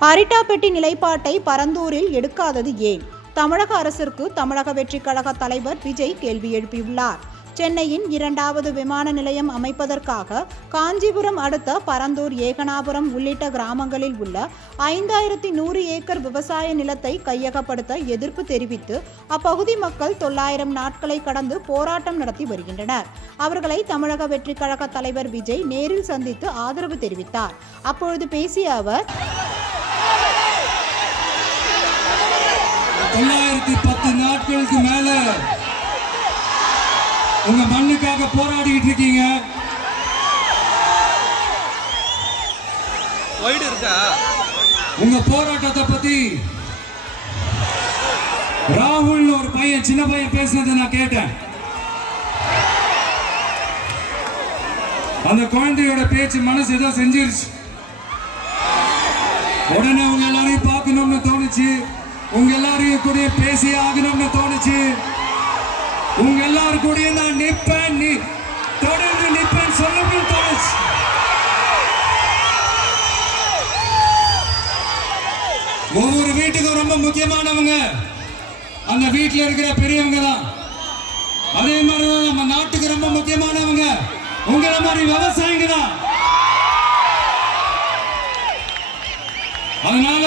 அரிட்டாப்பெட்டி நிலைப்பாட்டை பரந்தூரில் எடுக்காதது ஏன்? தமிழக அரசிற்கு தமிழக வெற்றிக் கழக தலைவர் விஜய் கேள்வி எழுப்பியுள்ளார். சென்னையின் இரண்டாவது விமான நிலையம் அமைப்பதற்காக காஞ்சிபுரம் அடுத்த பரந்தூர் ஏகனாபுரம் உள்ளிட்ட கிராமங்களில் உள்ள ஐந்தாயிரத்தி நூறு ஏக்கர் விவசாய நிலத்தை கையகப்படுத்த எதிர்ப்பு தெரிவித்து அப்பகுதி மக்கள் தொள்ளாயிரம் நாட்களை கடந்து போராட்டம் நடத்தி வருகின்றனர். அவர்களை தமிழக வெற்றிக் கழக தலைவர் விஜய் நேரில் சந்தித்து ஆதரவு தெரிவித்தார். அப்பொழுது பேசிய அவர் தொள்ளாயிரத்தி பத்து நாட்களுக்கு மேல உங்க மண்ணுக்காக போராடிட்டு இருக்கீங்க. உங்க போராட்டத்தை பத்தி ராகுல் ஒரு பையன் சின்ன பையன் பேசினதை நான் கேட்டேன். அந்த குழந்தையோட பேச்சு மனசு ஏதோ செஞ்சிருச்சு. உடனே உங்க எல்லாரையும் பார்க்கணும்னு தோணுச்சு. உங்க எல்லாரையும் கூட பேசி ஆகணும்னு தோணுச்சு. உங்க எல்லாரும் கூட நான் நிற்பேன். நீ தொடர்ந்து நிற்பேன். சொல்லணும்னு தோணுச்சு ஒவ்வொரு வீட்டுக்கும் ரொம்ப முக்கியமானவங்க அந்த வீட்டில் இருக்கிற பெரியவங்க தான். அதே மாதிரி தான் நம்ம நாட்டுக்கு ரொம்ப முக்கியமானவங்க. உங்களை மாதிரி விவசாயிங்க தான். அதனால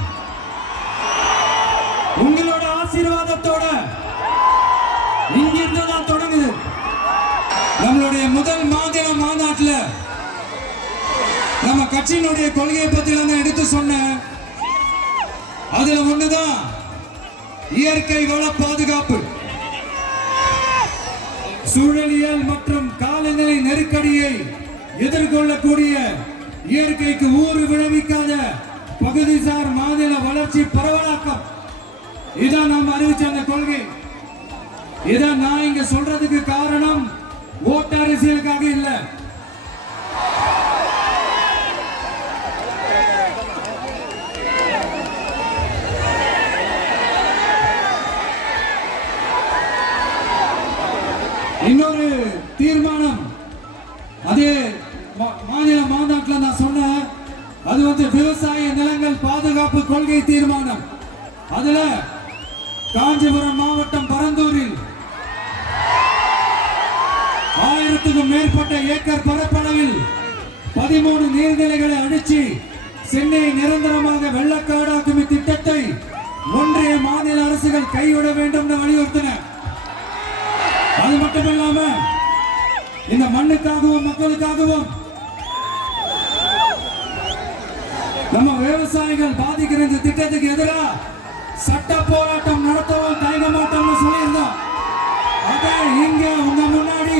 முதல் மாநில மாநாட்டுல நம்ம கட்சியினுடைய கொள்கையை பத்தி நான் எடுத்து சொன்னேன் அதுல ஒண்ணுதான். இயற்கை வள பாதுகாப்பு. சூழலியல் மற்றும் காலநிலை நெருக்கடியை எதிர்கொள்ளக்கூடிய இயற்கைக்கு ஊறு விளைவிக்காத பகுதிசார் மாநில வளர்ச்சி பரவலாக்கம். இதான் நாம் அறிவிச்ச அந்த கொள்கை. இதான் நான் இங்க சொல்றதுக்கு காரணம். ஓட்டு அரசியலுக்காக இல்லை? ஆயிரத்துக்கும் மேற்பட்ட ஏக்கர் பரப்பளவில் பதிமூணு நீர்நிலைகளை அடிச்சு சென்னையை நிரந்தரமாக வெள்ளக்காடாக்கும் இத்திட்டத்தை ஒன்றிய மாநில அரசுகள் கைவிட வேண்டும் வலியுறுத்தின அது மட்டுமல்லாம இந்த மண்ணுக்காகவும் மக்களுக்காகவும் நம்ம விவசாயிகள் பாதிக்கிற இந்த திட்டத்துக்கு எதிராக சட்ட போராட்டம் நடத்தவும் தயங்க மாட்டோம்னு சொல்லியிருந்தோம். அதை இங்க உங்க முன்னாடி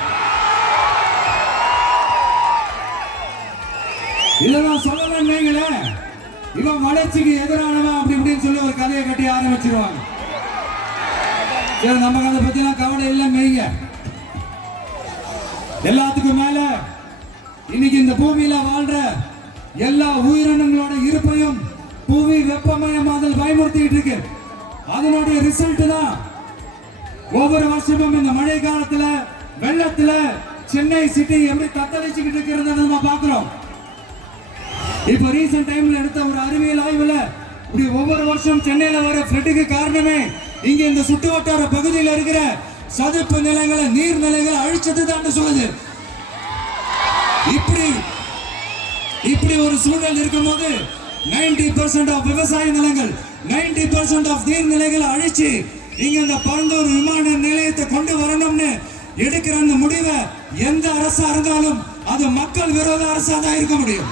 இதை நான் நீங்களே இவன் வளர்ச்சிக்கு எதிரானவன் அப்படி இப்படின்னு சொல்லி ஒரு கதையை கட்டி ஆரம்பிச்சிருவாங்க. சரி நமக்கு அதை பத்திலாம் கவலை இல்லை மெய்ங்க எல்லாத்துக்கும் மேல இன்னைக்கு இந்த பூமியில வாழ்ற எல்லா உயிரினங்களோட இருப்பையும் புவி வெப்பமயமாதல் பயமுறுத்திட்டு இருக்கு. அதனுடைய ரிசல்ட் தான் ஒவ்வொரு வருஷமும் இந்த மழை காலத்துல வெள்ளத்துல சென்னை சிட்டி எப்படி தத்தளிச்சுக்கிட்டு இருக்கிறது நம்ம பாக்குறோம் இப்ப ரீசெண்ட் டைம்ல எடுத்த ஒரு அறிவியல் ஆய்வுல இப்படி ஒவ்வொரு வருஷம் சென்னையில வர ஃப்ளட்டுக்கு காரணமே இங்க இந்த சுட்டு வட்டார பகுதியில் இருக்கிற சதுப்பு நிலங்களை நீர்நிலைகளை அழிச்சது தான் சொல்லுது. இப்படி இப்படி ஒரு சூழல் இருக்கும்போது நைன்டி பர்சன்ட் ஆஃப் விவசாய நிலங்கள் நைன்டி பர்சன்ட் ஆஃப் நீர்நிலைகளை அழிச்சு இங்க இந்த பரந்தூர் விமான நிலையத்தை கொண்டு வரணும்னு எடுக்கிற அந்த முடிவை எந்த அரசா இருந்தாலும் அது மக்கள் விரோத அரசா தான் இருக்க முடியும்.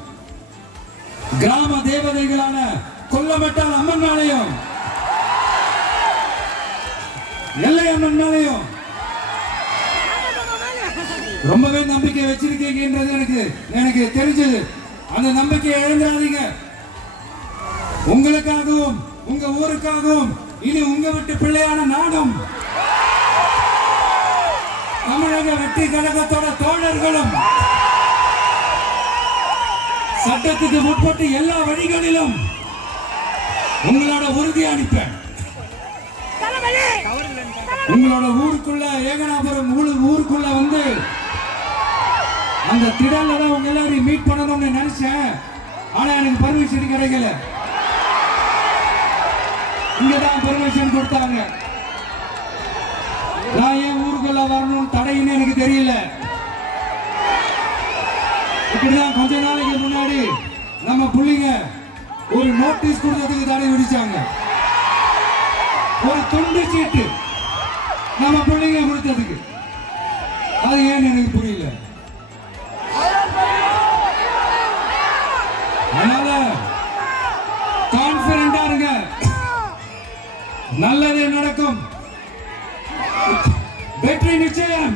கிராம தேவதைகளான கொல்லமட்டால் அம்மன் ஆலயம் எல்லை அம்மன் ஆலயம். ரொம்பவே நம்பிக்கை வச்சிருக்கீங்கன்றது எனக்கு எனக்கு தெரிஞ்சது. அந்த நம்பிக்கையை இழந்துடாதீங்க. உங்களுக்காகவும் உங்க ஊருக்காகவும் இனி உங்க விட்டு பிள்ளையான நாடும் தமிழக வெற்றி கழகத்தோட தோழர்களும் சட்டத்துக்கு முற்பட்டு எல்லா வழிகளிலும் உங்களோட உறுதி அளிப்பேன். உங்களோட ஊருக்குள்ள ஏகனாபுரம் ஊரு ஊருக்குள்ள வந்து அந்த திடல்ல தான் உங்க எல்லாரையும் மீட் பண்ணணும்னு நினைச்சேன். ஆனா எனக்கு பர்மிஷன் கிடைக்கல. இங்க தான் பெர்மிஷன் கொடுத்தாங்க. நான் ஏன் ஊருக்குள்ள வரணும் தடைன்னு எனக்கு தெரியல. இப்படிதான் கொஞ்ச நாளைக்கு முன்னாடி நம்ம பிள்ளைங்க ஒரு நோட்டீஸ் கொடுத்ததுக்கு தடை விடிச்சாங்க. ஒரு துண்டு சீட்டு நம்ம பிள்ளைங்க கொடுத்ததுக்கு. அது ஏன் எனக்கு புரியல. அதனால கான்பிடண்டா இருங்க. நல்லதே நடக்கும். வெற்றி நிச்சயம்.